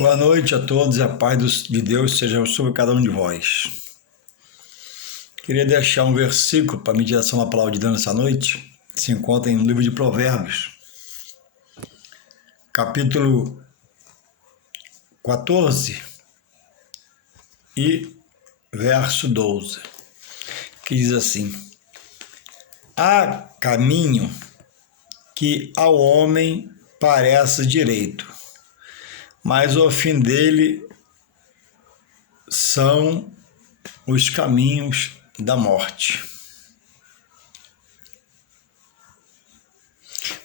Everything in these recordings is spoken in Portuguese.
Boa noite a todos e a paz de Deus seja sobre cada um de vós. Queria deixar um versículo para a meditação da palavra de Deus nessa noite. Se encontra no livro de Provérbios, capítulo 14 e verso 12, que diz assim: há caminho que ao homem parece direito, mas o fim dele são os caminhos da morte.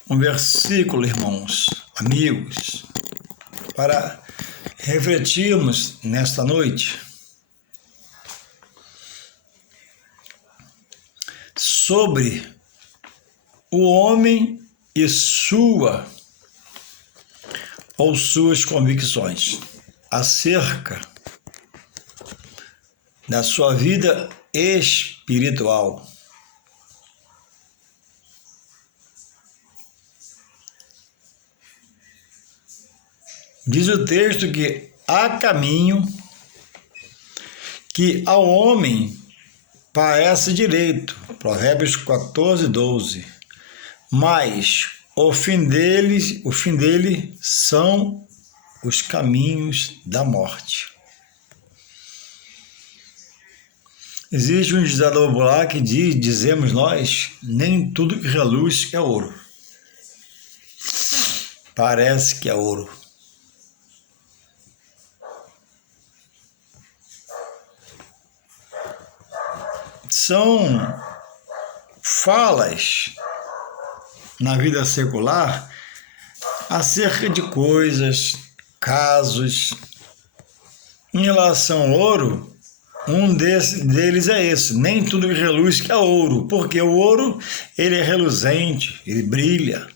Um versículo, irmãos, amigos, para refletirmos nesta noite sobre o homem e suas convicções acerca da sua vida espiritual. Diz o texto que há caminho que ao homem parece direito, Provérbios 14, 12, mas o fim dele são os caminhos da morte. Existe um ditado popular que dizemos nós, nem tudo que reluz é ouro. Parece que é ouro. São falas na vida secular acerca de coisas, casos. Em relação ao ouro, um deles é esse: nem tudo que reluz que é ouro, porque o ouro ele é reluzente, ele brilha.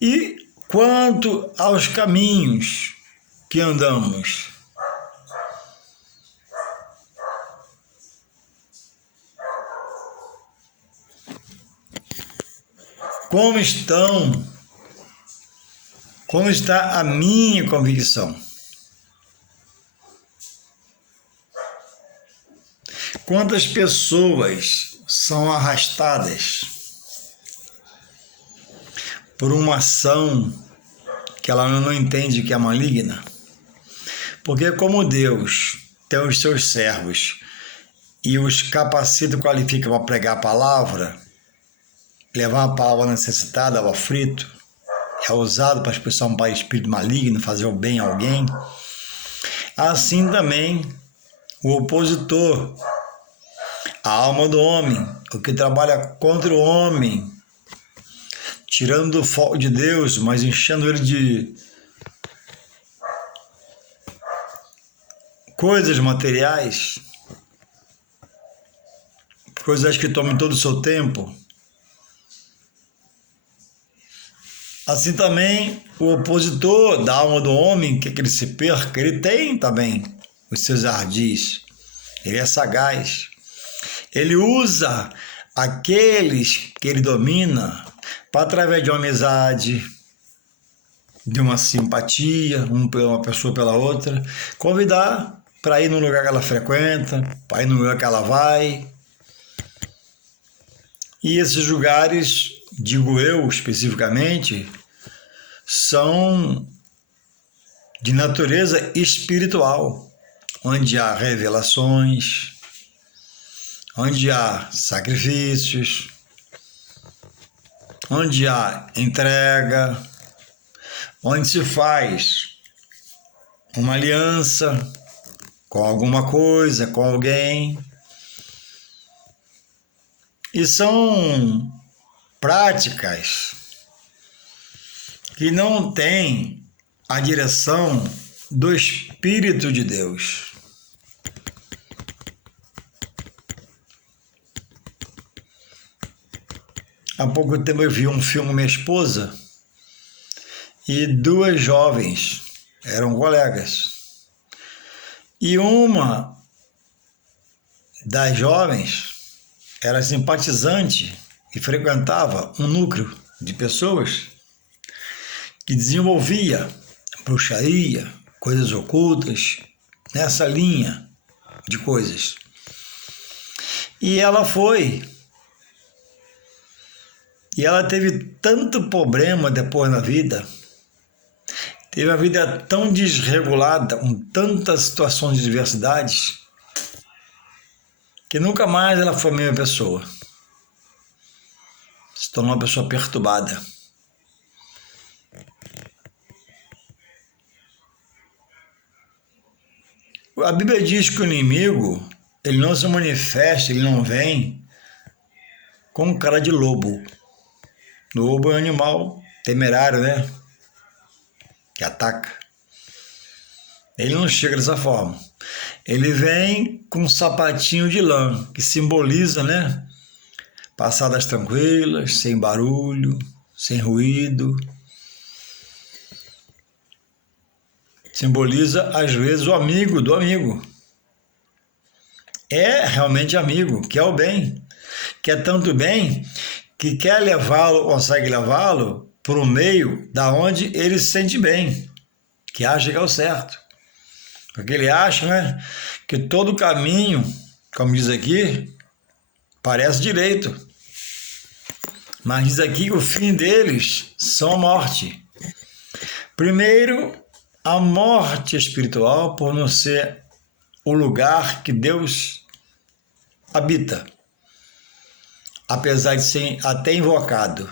E quanto aos caminhos que andamos, como está a minha convicção? Quantas pessoas são arrastadas por uma ação que ela não entende que é maligna? Porque como Deus tem os seus servos e os capacita e qualifica para pregar a palavra, levar a palavra necessitada ao aflito, é usado para expulsar um espírito maligno, fazer o bem a alguém. Assim também o opositor, a alma do homem, o que trabalha contra o homem, tirando do foco de Deus, mas enchendo ele de coisas materiais, coisas que tomam todo o seu tempo. Assim também o opositor da alma do homem, que ele se perca, ele tem também os seus ardis, ele é sagaz, ele usa aqueles que ele domina para, através de uma amizade, de uma simpatia, uma pessoa pela outra, convidar para ir no lugar que ela frequenta, para ir no lugar que ela vai. E esses lugares, digo eu especificamente, são de natureza espiritual, onde há revelações, onde há sacrifícios, onde há entrega, onde se faz uma aliança com alguma coisa, com alguém. E são práticas que não têm a direção do Espírito de Deus. Há pouco tempo eu vi um filme com minha esposa e duas jovens eram colegas. E uma das jovens era simpatizante e frequentava um núcleo de pessoas que desenvolvia bruxaria, coisas ocultas, nessa linha de coisas. E ela foi. E ela teve tanto problema depois na vida, teve a vida tão desregulada, com tantas situações de diversidades, que nunca mais ela foi a mesma pessoa. Se tornou uma pessoa perturbada. A Bíblia diz que o inimigo, ele não se manifesta, ele não vem com cara de lobo. Lobo é um animal temerário, né? Que ataca. Ele não chega dessa forma. Ele vem com um sapatinho de lã, que simboliza, né? Passadas tranquilas, sem barulho, sem ruído. Simboliza, às vezes, o amigo do amigo. É realmente amigo, quer o bem. Quer tanto bem que quer levá-lo, consegue levá-lo para o meio da onde ele se sente bem, que acha que é o certo. Porque ele acha, né, que todo caminho, como diz aqui, parece direito. Mas diz aqui que o fim deles são a morte. Primeiro, a morte espiritual por não ser o lugar que Deus habita, apesar de ser até invocado,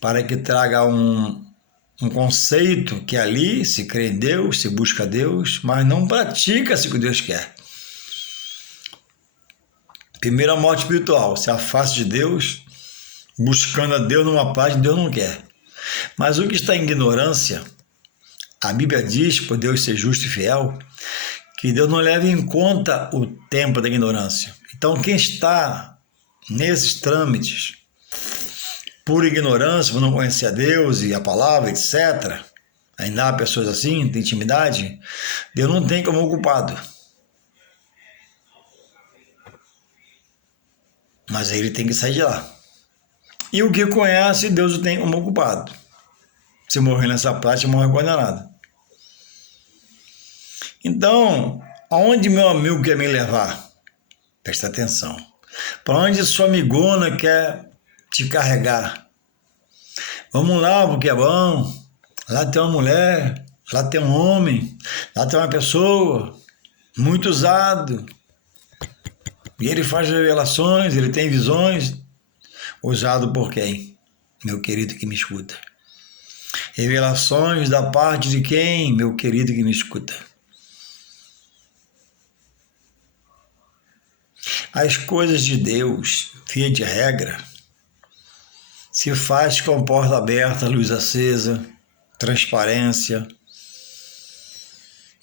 para que traga um conceito que ali se crê em Deus, se busca Deus, mas não pratica-se o que Deus quer. Primeiro, a morte espiritual, se afasta de Deus, buscando a Deus numa paz que Deus não quer. Mas o que está em ignorância, a Bíblia diz, por Deus ser justo e fiel, que Deus não leva em conta o tempo da ignorância. Então, quem está nesses trâmites, por ignorância, por não conhecer a Deus e a palavra, etc., ainda há pessoas assim, tem intimidade, Deus não tem como culpado. Mas aí ele tem que sair de lá. E o que conhece, Deus o tem como culpado. Se morrer nessa prática, morre condenado. Então, aonde meu amigo quer me levar? Presta atenção. Para onde sua amigona quer te carregar? Vamos lá, porque é bom. Lá tem uma mulher, lá tem um homem, lá tem uma pessoa muito usado. E ele faz revelações, ele tem visões. Usado por quem? Meu querido que me escuta. Revelações da parte de quem? Meu querido que me escuta. As coisas de Deus, via de regra, se faz com porta aberta, luz acesa, transparência.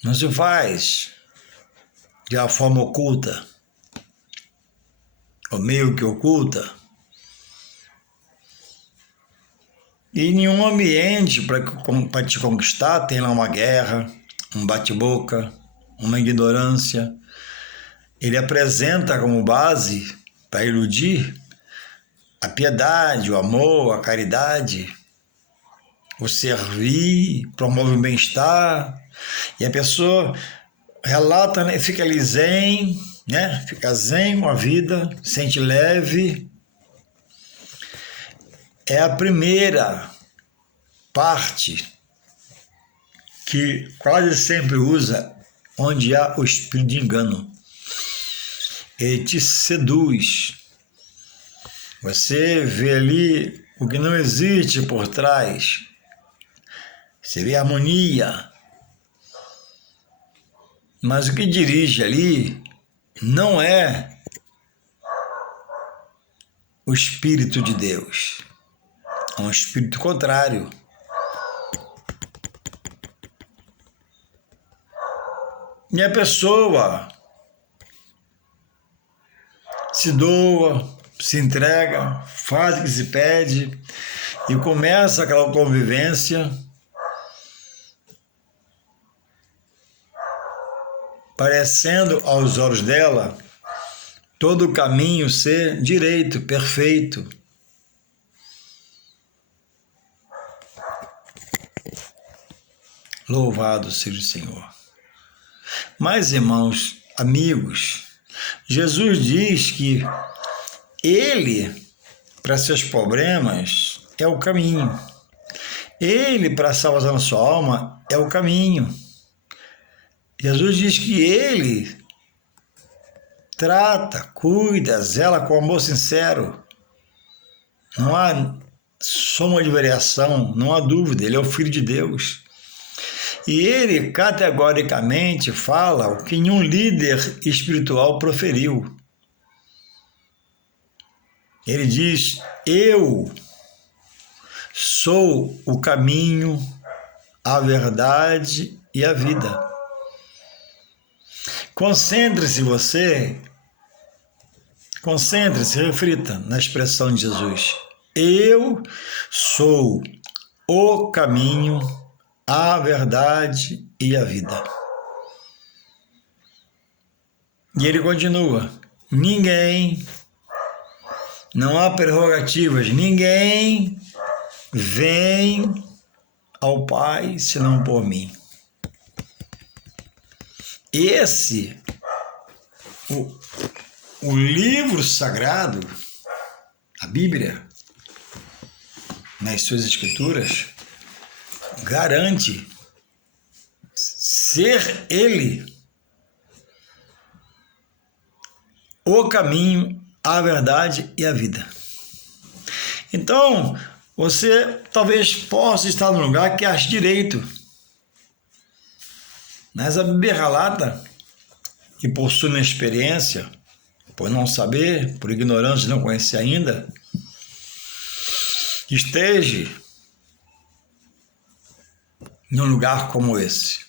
Não se faz de uma forma oculta, ou meio que oculta. E nenhum ambiente para te conquistar tem lá uma guerra, um bate-boca, uma ignorância. Ele apresenta como base para iludir a piedade, o amor, a caridade, o servir, promove o bem-estar. E a pessoa relata, né, fica ali zen, né? Fica zen com a vida, sente leve. É a primeira parte que quase sempre usa onde há o espírito de engano. Ele te seduz. Você vê ali o que não existe por trás. Você vê a harmonia. Mas o que dirige ali não é o Espírito de Deus. É um espírito contrário. E a pessoa se doa, se entrega, faz o que se pede e começa aquela convivência parecendo aos olhos dela todo o caminho ser direito, perfeito. Louvado seja o Senhor. Mas, irmãos, amigos, Jesus diz que Ele, para seus problemas, é o caminho. Ele, para a salvação da sua alma, é o caminho. Jesus diz que Ele trata, cuida, zela com amor sincero. Não há soma de variação, não há dúvida, Ele é o Filho de Deus. E Ele categoricamente fala o que nenhum líder espiritual proferiu. Ele diz: eu sou o caminho, a verdade e a vida. Concentre-se, reflita na expressão de Jesus. Eu sou o caminho, a verdade e a vida. E ele continua: ninguém, não há prerrogativas, ninguém vem ao Pai senão por mim. Esse, o livro sagrado, a Bíblia, nas suas escrituras, garante ser Ele o caminho, a verdade e a vida. Então, você talvez possa estar num lugar que acha direito, mas a Bíblia relata que possui uma experiência, por não saber, por ignorância, não conhecer ainda, que esteja num lugar como esse.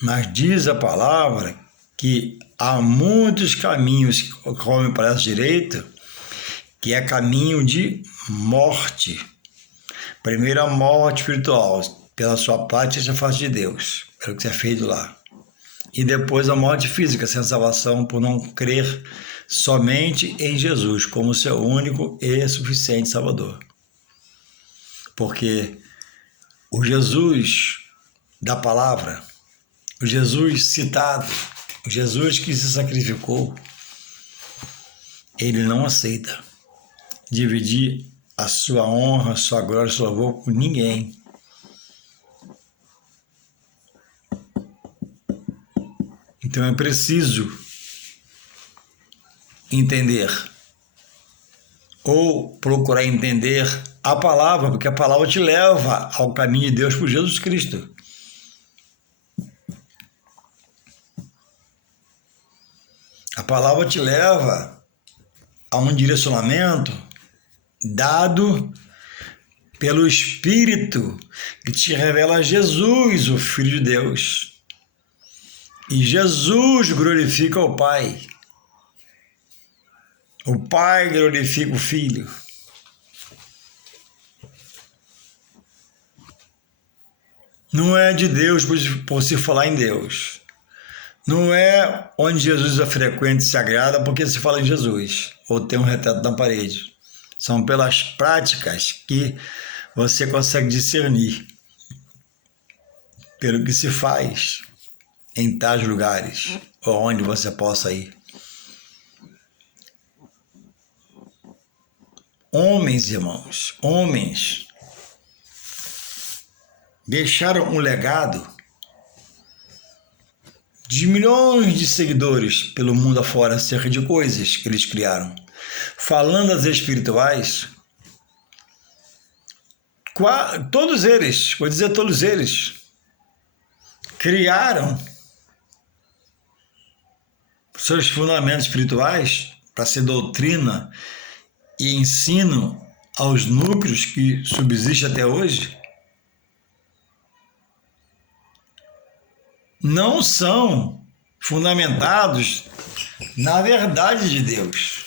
Mas diz a palavra que há muitos caminhos que o homem parece direito, que é caminho de morte. Primeiro a morte espiritual, pela sua parte, se afasta de Deus, pelo que você é feito lá. E depois a morte física, sem salvação, por não crer somente em Jesus como seu único e suficiente Salvador. Porque o Jesus da palavra, o Jesus citado, o Jesus que se sacrificou, ele não aceita dividir a sua honra, a sua glória, o seu louvor com ninguém. Então é preciso entender ou procurar entender a palavra, porque a palavra te leva ao caminho de Deus por Jesus Cristo. A palavra te leva a um direcionamento dado pelo Espírito que te revela Jesus, o Filho de Deus. E Jesus glorifica o Pai. O Pai glorifica o Filho. Não é de Deus por se falar em Deus. Não é onde Jesus é frequente e se agrada porque se fala em Jesus, ou tem um retrato na parede. São pelas práticas que você consegue discernir pelo que se faz em tais lugares, ou onde você possa ir. Homens, irmãos, homens deixaram um legado de milhões de seguidores pelo mundo afora acerca de coisas que eles criaram. Falando as espirituais, todos eles, vou dizer todos eles, criaram seus fundamentos espirituais para ser doutrina e ensino aos núcleos que subsistem até hoje, não são fundamentados na verdade de Deus.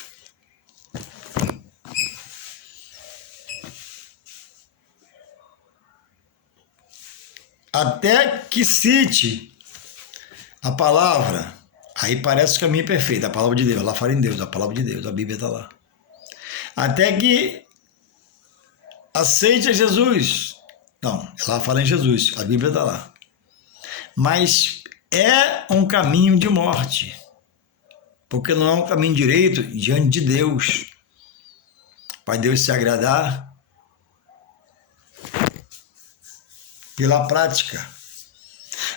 Até que cite A palavra, aí parece o caminho perfeito, a palavra de Deus, lá fala em Deus, a palavra de Deus, a Bíblia está lá. Até que aceite Jesus. Não, lá fala em Jesus, a Bíblia está lá. Mas é um caminho de morte, porque não é um caminho direito diante de Deus. Para Deus se agradar pela prática.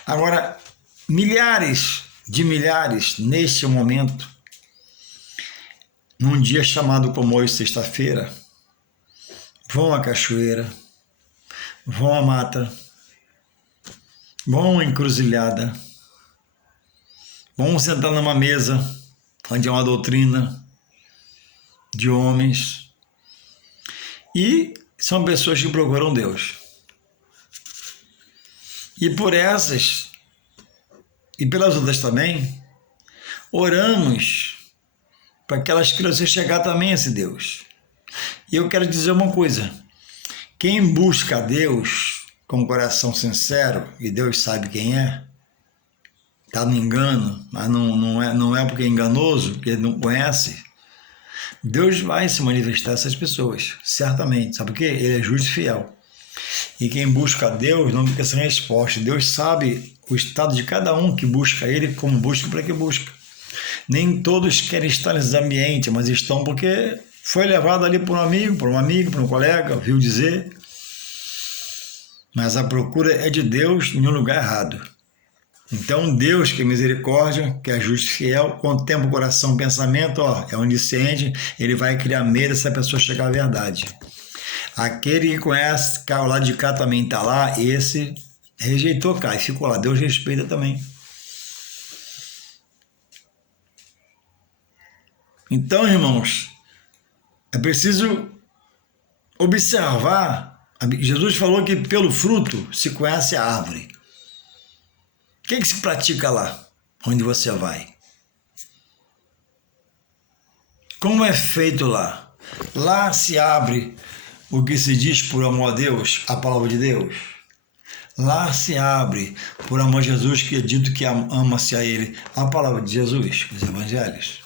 Agora, milhares de milhares neste momento, num dia chamado como hoje, sexta-feira, vão à cachoeira, vão à mata, vão à encruzilhada, vão sentar numa mesa onde há uma doutrina de homens e são pessoas que procuram Deus. E por essas e pelas outras também, oramos para que elas queiram chegar também a esse Deus. E eu quero dizer uma coisa: quem busca a Deus com coração sincero, e Deus sabe quem é, está no engano, mas não é porque é enganoso, porque ele não conhece, Deus vai se manifestar a essas pessoas, certamente. Sabe por quê? Ele é justo e fiel. E quem busca a Deus não fica sem resposta. Deus sabe o estado de cada um que busca Ele, como busca, para que busca. Nem todos querem estar nesse ambiente, mas estão porque foi levado ali por um amigo, por um colega, ouviu dizer. Mas a procura é de Deus em um lugar errado. Então Deus, que é misericórdia, que é justo e fiel, contempla o coração, o pensamento, é onisciente, Ele vai criar medo dessa pessoa chegar à verdade. Aquele que conhece, caiu lá de cá também está lá, esse rejeitou, cai, ficou lá, Deus respeita também. Então, irmãos, é preciso observar. Jesus falou que pelo fruto se conhece a árvore. O que se pratica lá, onde você vai? Como é feito lá? Lá se abre o que se diz por amor a Deus, a palavra de Deus. Lá se abre, por amor a Jesus, que é dito que ama-se a Ele, a palavra de Jesus, os evangelhos.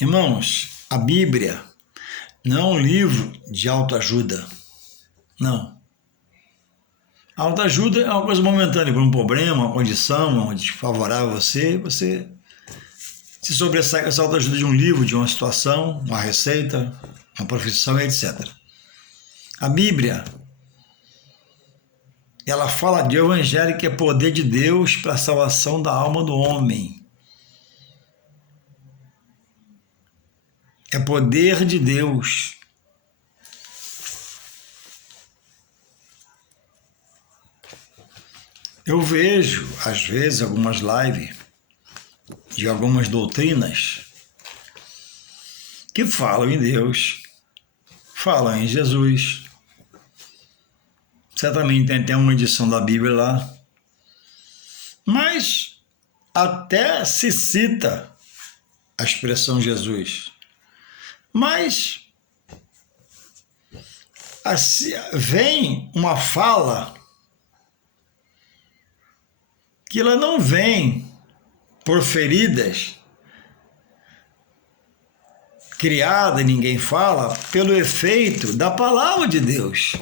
Irmãos, a Bíblia não é um livro de autoajuda. Não. A autoajuda é uma coisa momentânea, por um problema, uma condição desfavorável a você, você se sobressai com essa autoajuda de um livro, de uma situação, uma receita, uma profissão, etc. A Bíblia, ela fala de evangelho, que é poder de Deus para a salvação da alma do homem. É poder de Deus. Eu vejo, às vezes, algumas lives de algumas doutrinas que falam em Deus, falam em Jesus. Certamente tem uma edição da Bíblia lá. Mas até se cita a expressão Jesus. Mas assim, vem uma fala que ela não vem por feridas criada, ninguém fala, pelo efeito da palavra de Deus.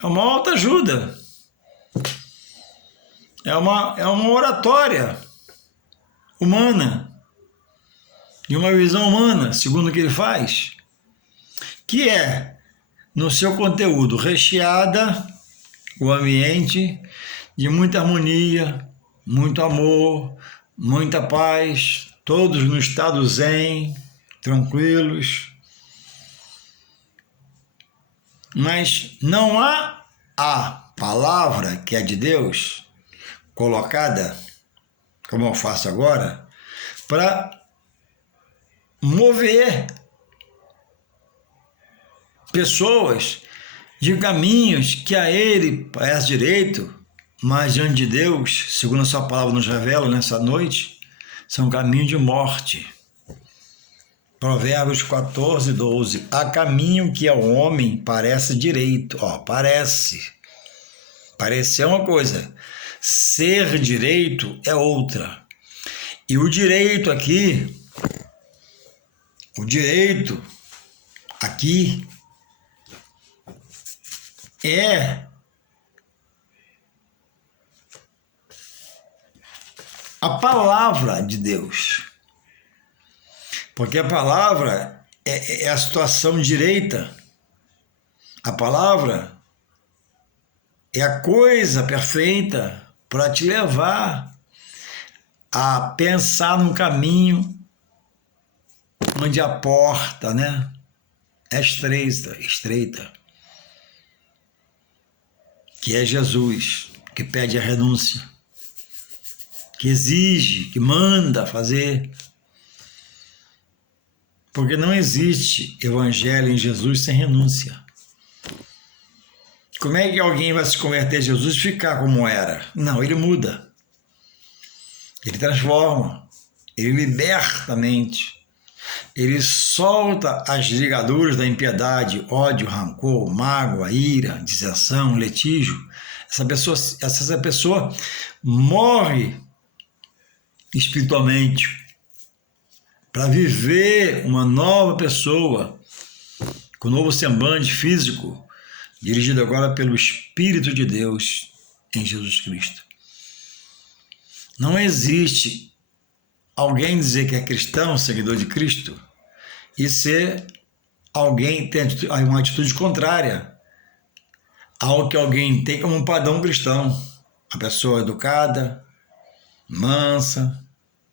É uma autoajuda. É uma oratória humana, de uma visão humana, segundo o que ele faz, que é, no seu conteúdo, recheada o ambiente de muita harmonia, muito amor, muita paz, todos no estado zen, tranquilos. Mas não há a palavra que é de Deus colocada, como eu faço agora, para mover pessoas de caminhos que a ele parece direito, mas diante de Deus, segundo a sua palavra nos revela nessa noite, são caminhos de morte. Provérbios 14, 12. Há caminho que ao homem parece direito. Parece. Parecer é uma coisa. Ser direito é outra. E o direito aqui é a palavra de Deus. Porque a palavra é a situação direita. A palavra é a coisa perfeita para te levar a pensar num caminho onde a porta, né, é estreita, que é Jesus, que pede a renúncia, que exige, que manda fazer. Porque não existe evangelho em Jesus sem renúncia. Como é que alguém vai se converter a Jesus e ficar como era? Não, ele muda. Ele transforma. Ele liberta a mente. Ele solta as ligaduras da impiedade, ódio, rancor, mágoa, ira, dissensão, litígio. Essa pessoa morre espiritualmente para viver uma nova pessoa, com um novo semblante físico, dirigido agora pelo Espírito de Deus em Jesus Cristo. Não existe alguém dizer que é cristão, seguidor de Cristo, e ser alguém ter uma atitude contrária ao que alguém tem como um padrão cristão. Uma pessoa educada, mansa,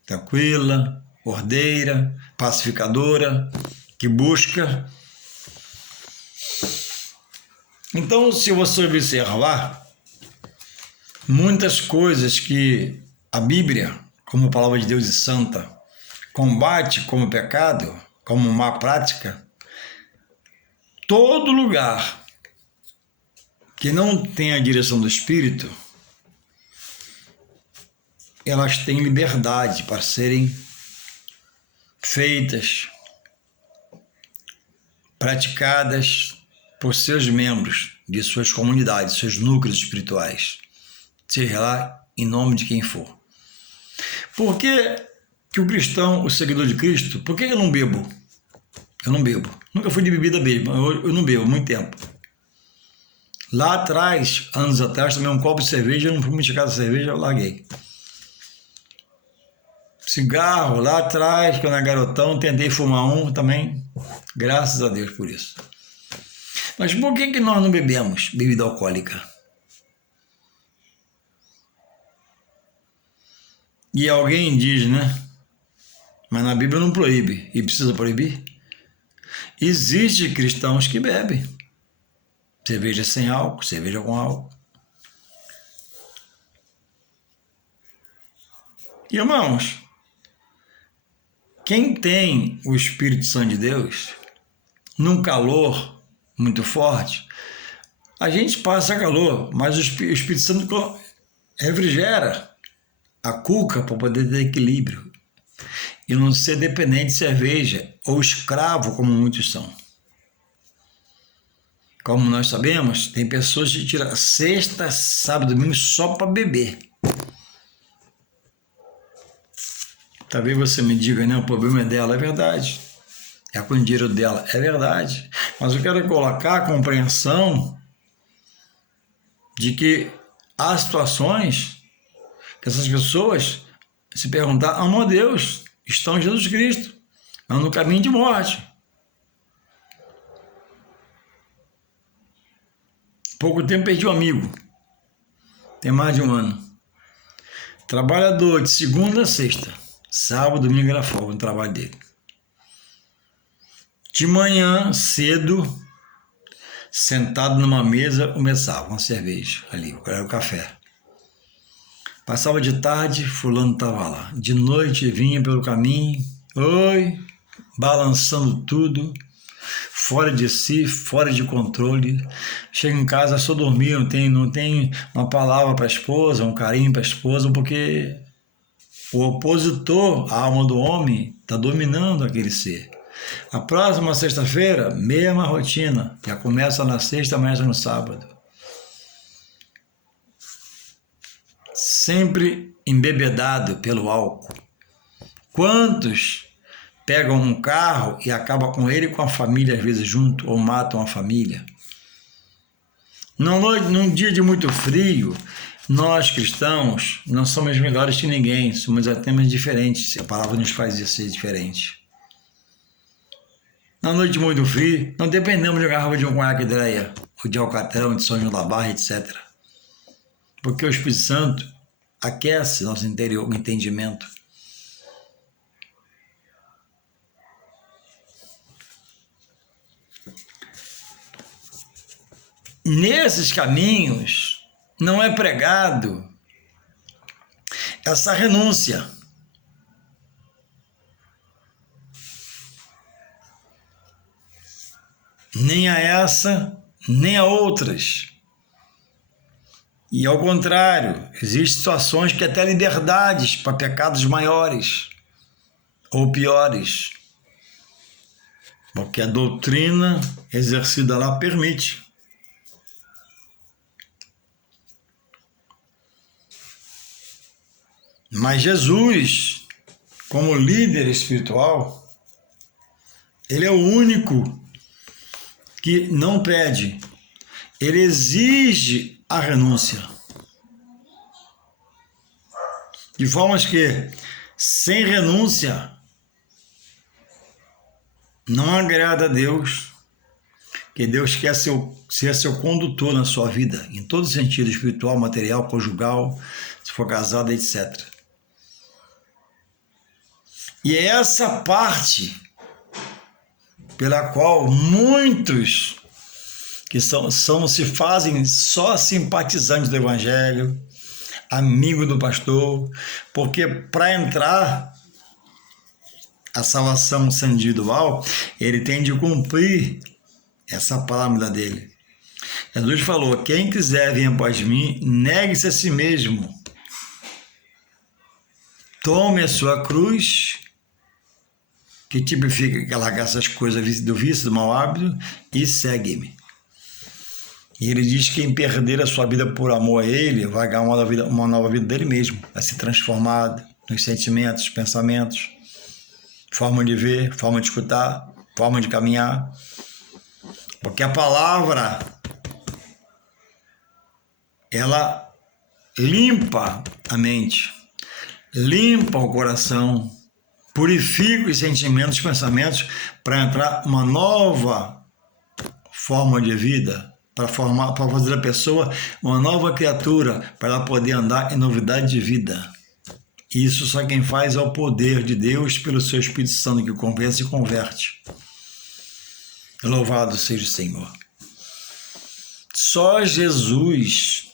tranquila, ordeira, pacificadora, que busca. Então, se você observar, muitas coisas que a Bíblia, como palavra de Deus e santa, combate como pecado, como má prática, todo lugar que não tem a direção do Espírito, elas têm liberdade para serem feitas, praticadas por seus membros de suas comunidades, seus núcleos espirituais, seja lá em nome de quem for. Por que o cristão, o seguidor de Cristo, por que eu não bebo? Eu não bebo. Nunca fui de bebida mesmo, eu não bebo há muito tempo. Lá atrás, anos atrás, tomei um copo de cerveja, eu não fui muito chegado a cerveja, eu larguei. Cigarro, lá atrás, quando eu era garotão, tentei fumar um também, graças a Deus por isso. Mas por que nós não bebemos bebida alcoólica? E alguém diz, né? Mas na Bíblia não proíbe. E precisa proibir? Existem cristãos que bebem. Cerveja sem álcool, cerveja com álcool. Irmãos, quem tem o Espírito Santo de Deus, num calor muito forte, a gente passa calor, mas o Espírito Santo refrigera a cuca para poder ter equilíbrio e não ser dependente de cerveja ou escravo como muitos são. Como nós sabemos, tem pessoas que tiram sexta, sábado e domingo só para beber. Talvez você me diga, né, o problema é dela, é verdade. É com o dinheiro dela, é verdade. Mas eu quero colocar a compreensão de que há situações que essas pessoas, se perguntar, amam a Deus, estão em Jesus Cristo, estão no caminho de morte. Pouco tempo perdi um amigo, tem mais de um ano. Trabalhador de segunda a sexta, sábado, domingo era folga no trabalho dele. De manhã, cedo, sentado numa mesa, começava uma cerveja ali, era o café. Passava de tarde, fulano estava lá. De noite vinha pelo caminho, balançando tudo, fora de si, fora de controle. Chega em casa, só dormir, não tem uma palavra para a esposa, um carinho para a esposa, porque o opositor, a alma do homem, está dominando aquele ser. A próxima sexta-feira, mesma rotina, já começa na sexta, amanhã no sábado. sempre embebedado pelo álcool? Quantos pegam um carro e acabam com ele e com a família, às vezes, junto, ou matam a família? Num dia de muito frio, nós cristãos não somos melhores que ninguém, somos até mais diferentes. A palavra nos faz ser diferentes. Na noite muito frio, não dependemos de uma garrafa de um conhaque Dreia, ou de Alcatrão, de São João da Barra, etc. Porque o Espírito Santo aquece nosso interior, o entendimento. Nesses caminhos não é pregado essa renúncia. Nem a essa, nem a outras. E ao contrário, existem situações que até liberdades para pecados maiores ou piores. Porque a doutrina exercida lá permite. Mas Jesus, como líder espiritual, ele é o único que não pede, ele exige a renúncia. De forma que, sem renúncia, não agrada a Deus, que Deus quer ser seu condutor na sua vida, em todo sentido, espiritual, material, conjugal, se for casado, etc. E é essa parte pela qual muitos que se fazem só simpatizantes do Evangelho, amigo do pastor, porque para entrar a salvação individual, ele tem de cumprir essa palavra dele. Jesus falou: quem quiser vir após de mim, negue-se a si mesmo, tome a sua cruz, que tipifica que largar essas coisas do vício, do mau hábito, e segue-me. E ele diz que quem perder a sua vida por amor a ele, vai ganhar uma nova vida dele mesmo, vai ser transformado nos sentimentos, pensamentos, forma de ver, forma de escutar, forma de caminhar. Porque a palavra, ela limpa a mente, limpa o coração, purifica os sentimentos, os pensamentos, para entrar uma nova forma de vida, para fazer a pessoa uma nova criatura, para ela poder andar em novidade de vida. Isso só quem faz é o poder de Deus pelo seu Espírito Santo, que convence e converte. Louvado seja o Senhor. Só Jesus,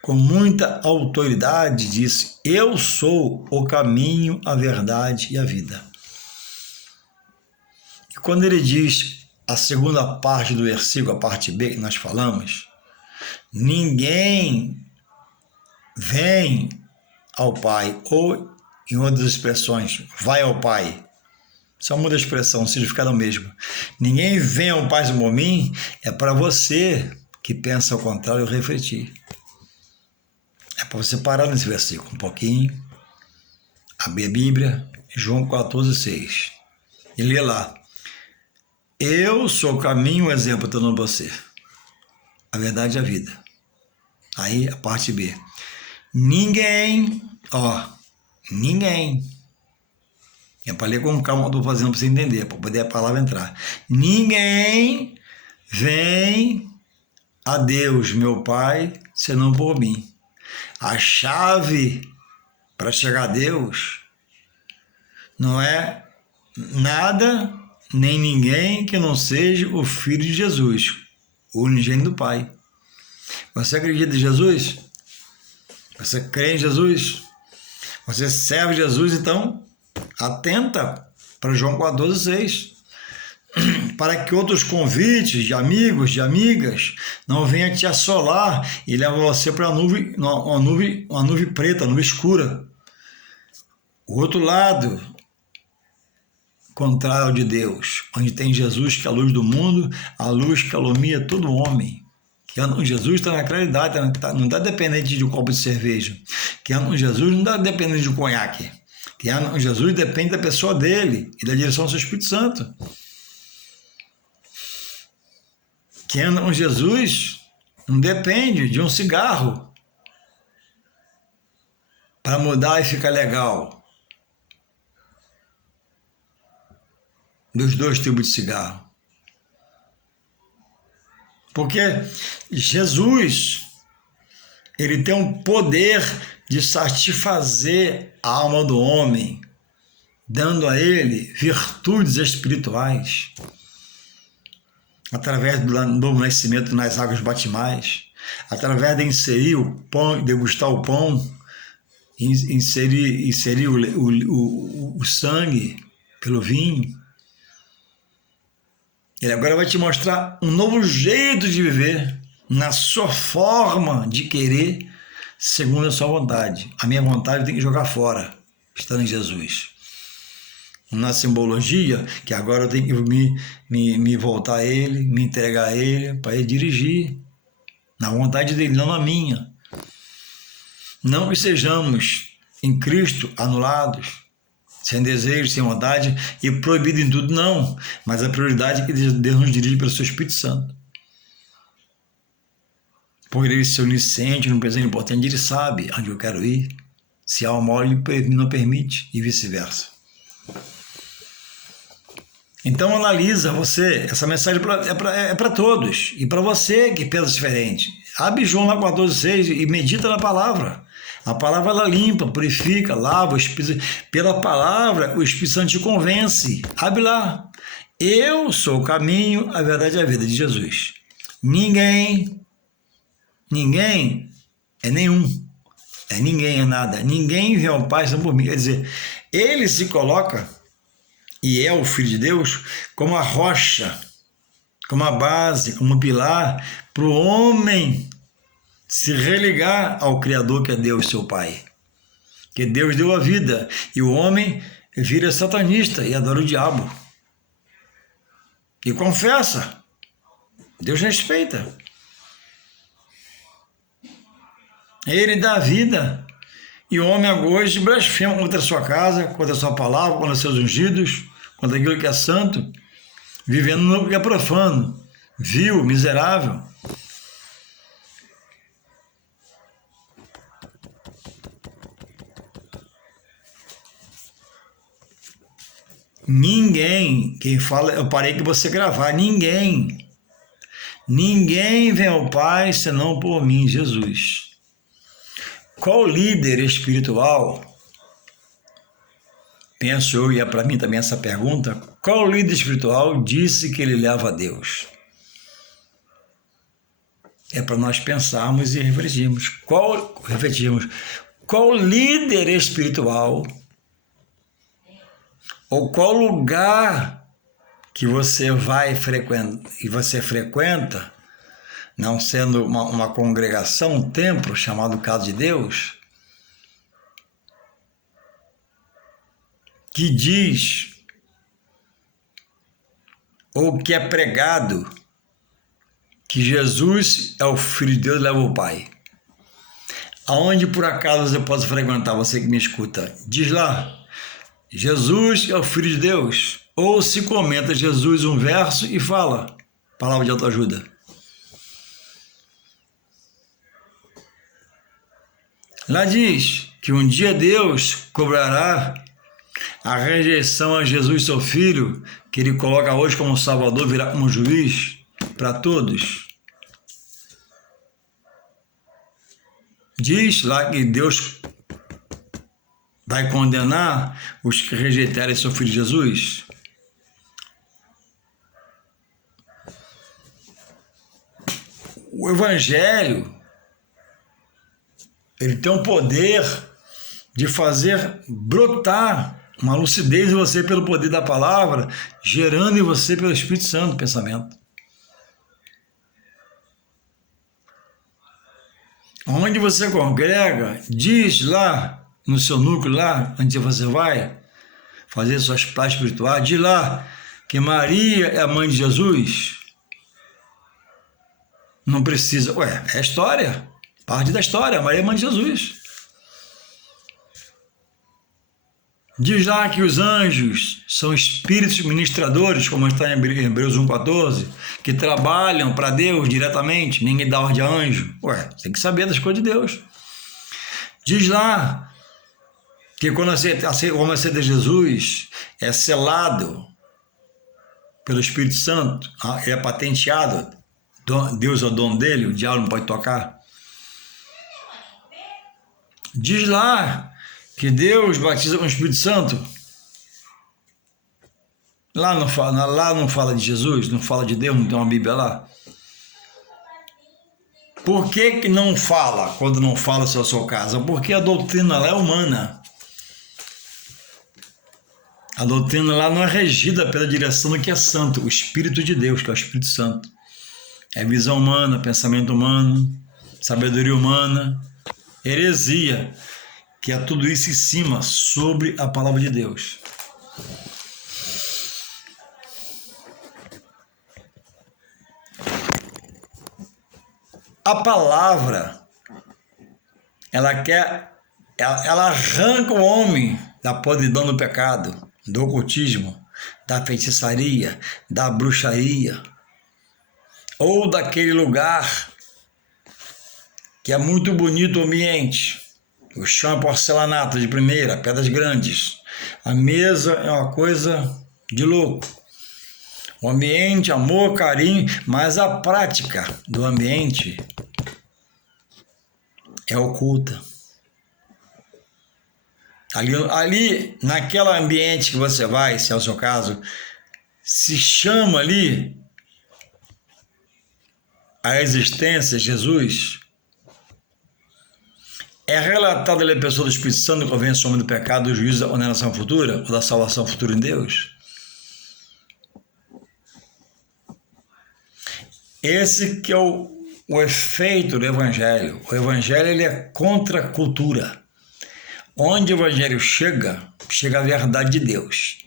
com muita autoridade, disse: eu sou o caminho, a verdade e a vida. E quando ele diz a segunda parte do versículo, a parte B que nós falamos, ninguém vem ao Pai, ou em outras expressões, vai ao Pai. Só muda a expressão, o significado é o mesmo. Ninguém vem ao Pai por mim, é para você que pensa ao contrário refletir. É para você parar nesse versículo um pouquinho, abrir a Bíblia, João 14,6, e ler lá: eu sou o caminho, o exemplo, dando você, a verdade e a vida. Aí a parte B: ninguém, ninguém, é para ler com calma, estou fazendo para você entender, para poder a palavra entrar. Ninguém vem a Deus, meu Pai, senão por mim. A chave para chegar a Deus não é nada nem ninguém que não seja o Filho de Jesus, o unigênito do Pai. Você acredita em Jesus? Você crê em Jesus? Você serve Jesus? Então, atenta para João 14,6, para que outros convites de amigos, de amigas, não venham te assolar e levam você para uma nuvem preta, nuvem escura. O outro lado contrário de Deus, onde tem Jesus, que é a luz do mundo, a luz que alumia todo homem, que Quem anda com Jesus está na claridade, não está dependente de um copo de cerveja. Quem anda com Jesus não está dependente de um conhaque. Quem anda com Jesus depende da pessoa dele e da direção do seu Espírito Santo. Quem anda com Jesus não depende de um cigarro para mudar e ficar legal. Dos dois tipos de cigarro. Porque Jesus, ele tem um poder de satisfazer a alma do homem, dando a ele virtudes espirituais, através do novo nascimento nas águas batismais, através de inserir o pão, degustar o pão, inserir o sangue pelo vinho. Ele agora vai te mostrar um novo jeito de viver, na sua forma de querer, segundo a sua vontade. A minha vontade tem que jogar fora, estando em Jesus. Na simbologia, que agora eu tenho que me voltar a Ele, me entregar a Ele, para Ele dirigir, na vontade dEle, não na minha. Não que sejamos em Cristo anulados, sem desejo, sem vontade e proibido em tudo, não. Mas a prioridade é que Deus nos dirige pelo seu Espírito Santo. Por ele ser onisciente, no presente importante, ele sabe onde eu quero ir. Se há uma mole, ele não permite e vice-versa. Então analisa você, essa mensagem é para todos. E para você que pensa diferente. Abre João 14,6 e medita na palavra. A palavra ela limpa, purifica, lava. Pela palavra o Espírito Santo te convence. Abre lá. Eu sou o caminho, a verdade e a vida de Jesus. Ninguém é nenhum. É ninguém, é nada. Ninguém vê ao Pai senão por mim. Quer dizer, ele se coloca, e é o Filho de Deus, como a rocha, como a base, como o pilar, para o homem se religar ao Criador que é Deus, seu Pai. Que Deus deu a vida, e o homem vira satanista e adora o diabo. E confessa. Deus respeita. Ele dá a vida, e o homem hoje blasfema contra a sua casa, contra a sua palavra, contra os seus ungidos, contra aquilo que é santo, vivendo no que é profano, vil, miserável. Ninguém, quem fala, eu parei que você gravar, ninguém vem ao Pai senão por mim, Jesus. Qual líder espiritual, penso eu, e é para mim também essa pergunta, qual líder espiritual disse que ele leva a Deus? É para nós pensarmos e refletirmos. Qual líder espiritual ou qual lugar que você vai frequenta, não sendo uma congregação, um templo chamado Casa de Deus, que diz ou que é pregado que Jesus é o Filho de Deus e leva o Pai. Aonde por acaso você pode frequentar, você que me escuta? Diz lá, Jesus é o Filho de Deus. Ou se comenta Jesus um verso e fala, palavra de autoajuda. Lá diz que um dia Deus cobrará a rejeição a Jesus, seu Filho, que ele coloca hoje como Salvador, virá como juiz para todos. Diz lá que Deus vai condenar os que rejeitarem seu Filho Jesus. O Evangelho, ele tem o poder de fazer brotar uma lucidez em você pelo poder da palavra, gerando em você pelo Espírito Santo o pensamento. Onde você congrega, diz lá no seu núcleo, lá onde você vai fazer suas práticas espirituais, diz lá que Maria é a mãe de Jesus. Não precisa. Ué, é a história. Parte da história. Maria é mãe de Jesus. Diz lá que os anjos são espíritos ministradores, como está em Hebreus 1,14, que trabalham para Deus diretamente, ninguém dá ordem a anjo. Ué, tem que saber das coisas de Deus. Diz lá que quando o aceita Jesus, é selado pelo Espírito Santo, é patenteado, Deus é o dono dele, o diabo não pode tocar. Diz lá que Deus batiza com o Espírito Santo. Lá não fala de Jesus, não fala de Deus, não tem uma Bíblia lá. Por que não fala quando não fala se é o seu caso? Porque a doutrina lá é humana. A doutrina lá não é regida pela direção do que é santo, o Espírito de Deus, que é o Espírito Santo. É visão humana, pensamento humano, sabedoria humana, heresia, que é tudo isso em cima, sobre a palavra de Deus. A palavra, ela arranca o homem da podridão do pecado, do ocultismo, da feitiçaria, da bruxaria, ou daquele lugar que é muito bonito o ambiente. O chão é porcelanato de primeira, pedras grandes. A mesa é uma coisa de louco. O ambiente, amor, carinho, mas a prática do ambiente é oculta. Ali, naquele ambiente que você vai, se é o seu caso, se chama ali a existência, Jesus. É relatado ali a pessoa do Espírito Santo que convence o homem do pecado, do juízo, da condenação futura, ou da salvação futura em Deus. Esse que é o efeito do Evangelho. O Evangelho ele é contra a cultura. Onde o Evangelho chega a verdade de Deus.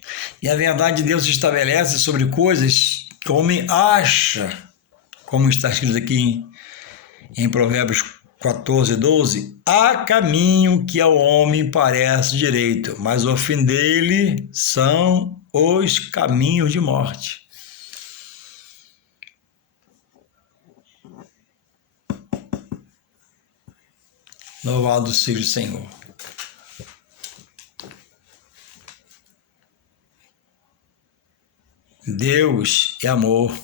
E a verdade de Deus se estabelece sobre coisas que o homem acha, como está escrito aqui em Provérbios 14, 12, há caminho que ao homem parece direito, mas o fim dele são os caminhos de morte. Louvado seja o Senhor. Deus é amor.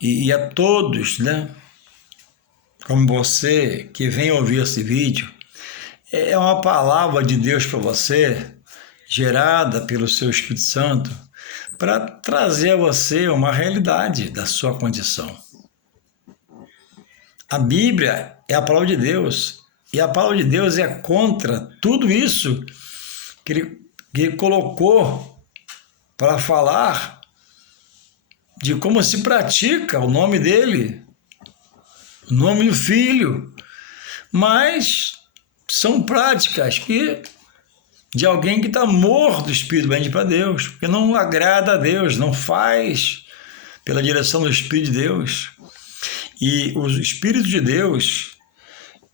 E a todos, né? Como você que vem ouvir esse vídeo, é uma palavra de Deus para você, gerada pelo seu Espírito Santo, para trazer a você uma realidade da sua condição. A Bíblia é a palavra de Deus, e a palavra de Deus é contra tudo isso que ele colocou para falar de como se pratica o nome dele, o nome do Filho, mas são práticas de alguém que está morto do Espírito, bem para Deus, porque não agrada a Deus, não faz pela direção do Espírito de Deus. E o Espírito de Deus,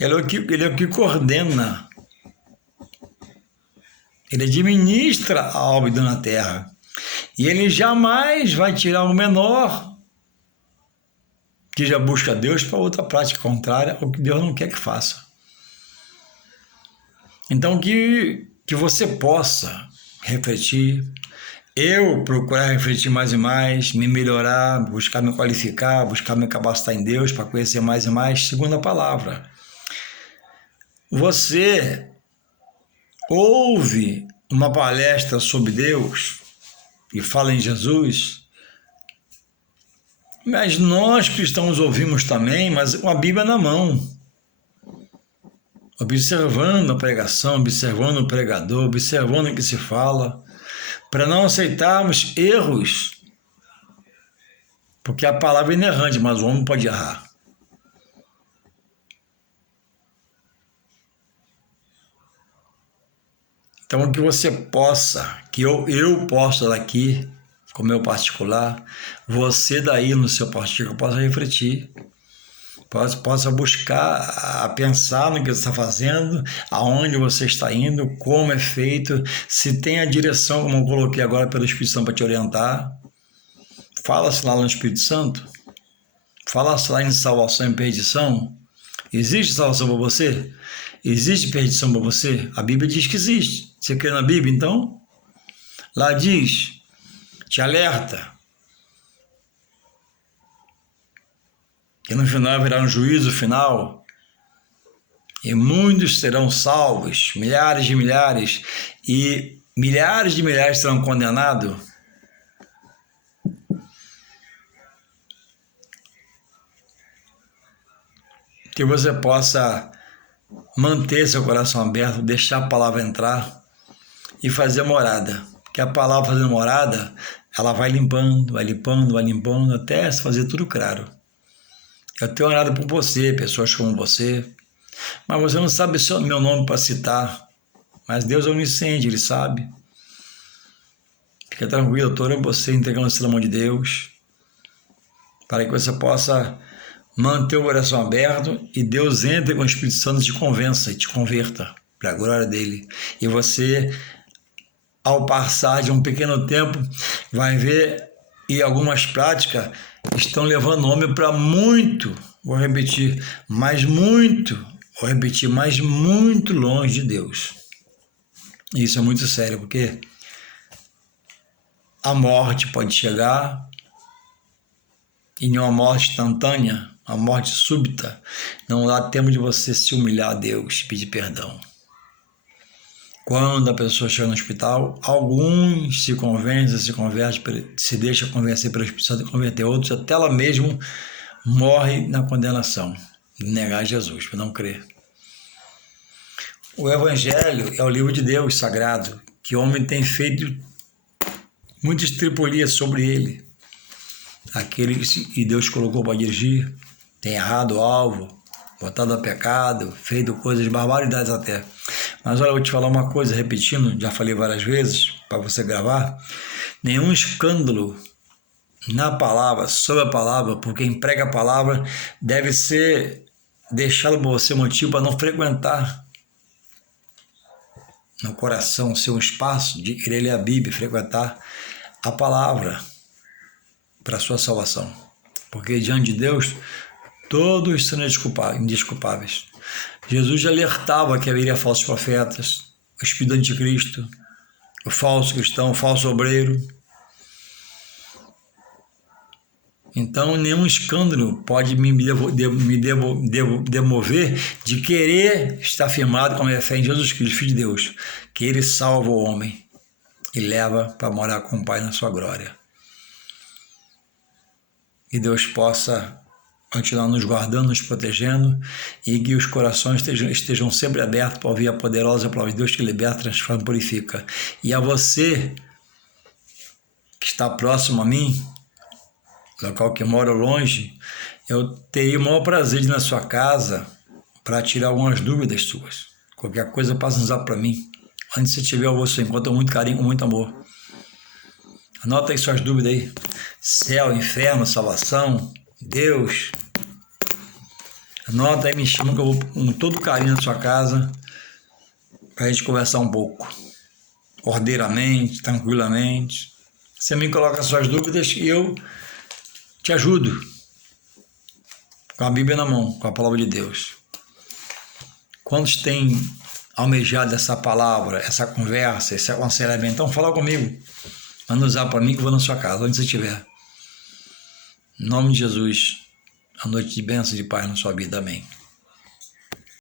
ele é o que coordena, ele administra a obra na terra. E ele jamais vai tirar o menor que já busca Deus para outra prática contrária ao que Deus não quer que faça. Então, que você possa refletir, eu procurar refletir mais e mais, me melhorar, buscar me qualificar, buscar me capacitar em Deus para conhecer mais e mais, segundo a palavra. Você ouve uma palestra sobre Deus e fala em Jesus, mas nós cristãos ouvimos também, mas com a Bíblia na mão, observando a pregação, observando o pregador, observando o que se fala, para não aceitarmos erros, porque a palavra é inerrante, mas o homem pode errar. Então, que você possa, que eu possa daqui, com o meu particular, você daí no seu particular possa refletir, possa buscar a pensar no que você está fazendo, aonde você está indo, como é feito, se tem a direção, como eu coloquei agora pelo Espírito Santo para te orientar. Fala-se lá no Espírito Santo, fala-se lá em salvação e perdição. Existe salvação para você? Existe perdição para você? A Bíblia diz que existe. Você crê na Bíblia, então? Lá diz, te alerta, que no final virá um juízo final, e muitos serão salvos, milhares de milhares, e milhares de milhares serão condenados. Que você possa manter seu coração aberto, deixar a palavra entrar e fazer morada. Que a palavra fazendo morada, ela vai limpando, vai limpando, vai limpando, até se fazer tudo claro. Eu tenho orado por você, pessoas como você, mas você não sabe o meu nome para citar, mas Deus é onisciente, Ele sabe. Fica tranquilo, eu estou orando por você, entregando-se na mão de Deus, para que você possa manter o coração aberto e Deus entre com o Espírito Santo e te convença e te converta para a glória dele. E você, ao passar de um pequeno tempo, vai ver, e algumas práticas estão levando o homem para muito, vou repetir, mas muito longe de Deus. E isso é muito sério, porque a morte pode chegar, e não uma morte instantânea, a morte súbita, não dá tempo de você se humilhar a Deus, pedir perdão. Quando a pessoa chega no hospital, alguns se convencem, se deixam convencer pelo Espírito Santo e converter, outros até ela mesmo morre na condenação, de negar Jesus, para não crer. O Evangelho é o livro de Deus sagrado, que o homem tem feito muitas tripulias sobre ele. Aqueles que Deus colocou para dirigir, tem errado o alvo, botado a pecado, feito coisas, barbaridades até. Mas olha, eu vou te falar uma coisa, repetindo, já falei várias vezes, para você gravar, nenhum escândalo na palavra, sobre a palavra, por quem prega a palavra, deve ser deixado por você motivo para não frequentar no coração o seu espaço de querer ler a Bíblia, frequentar a palavra para a sua salvação. Porque diante de Deus, todos são indesculpáveis. Jesus já alertava que haveria falsos profetas, o espírito do anticristo, o falso cristão, o falso obreiro. Então, nenhum escândalo pode me demover de querer estar firmado com a minha fé em Jesus Cristo, Filho de Deus, que Ele salva o homem e leva para morar com o Pai na sua glória. Que Deus possa continuar nos guardando, nos protegendo e que os corações estejam sempre abertos para ouvir a poderosa palavra de Deus que liberta, transforma e purifica. E a você que está próximo a mim, local que mora longe, eu teria o maior prazer de ir na sua casa para tirar algumas dúvidas suas. Qualquer coisa passa a usar para mim. Onde você estiver, eu vou se encontro com muito carinho, com muito amor. Anota aí suas dúvidas aí. Céu, inferno, salvação, Deus. Anota aí, me chama que eu vou com todo carinho na sua casa para a gente conversar um pouco. Ordeiramente, tranquilamente. Você me coloca suas dúvidas e eu te ajudo. Com a Bíblia na mão, com a palavra de Deus. Quantos têm almejado essa palavra, essa conversa, esse aconselhamento? Então fala comigo. Manda usar para mim que eu vou na sua casa, onde você estiver. Em nome de Jesus, a noite de bênção e de paz na sua vida. Amém.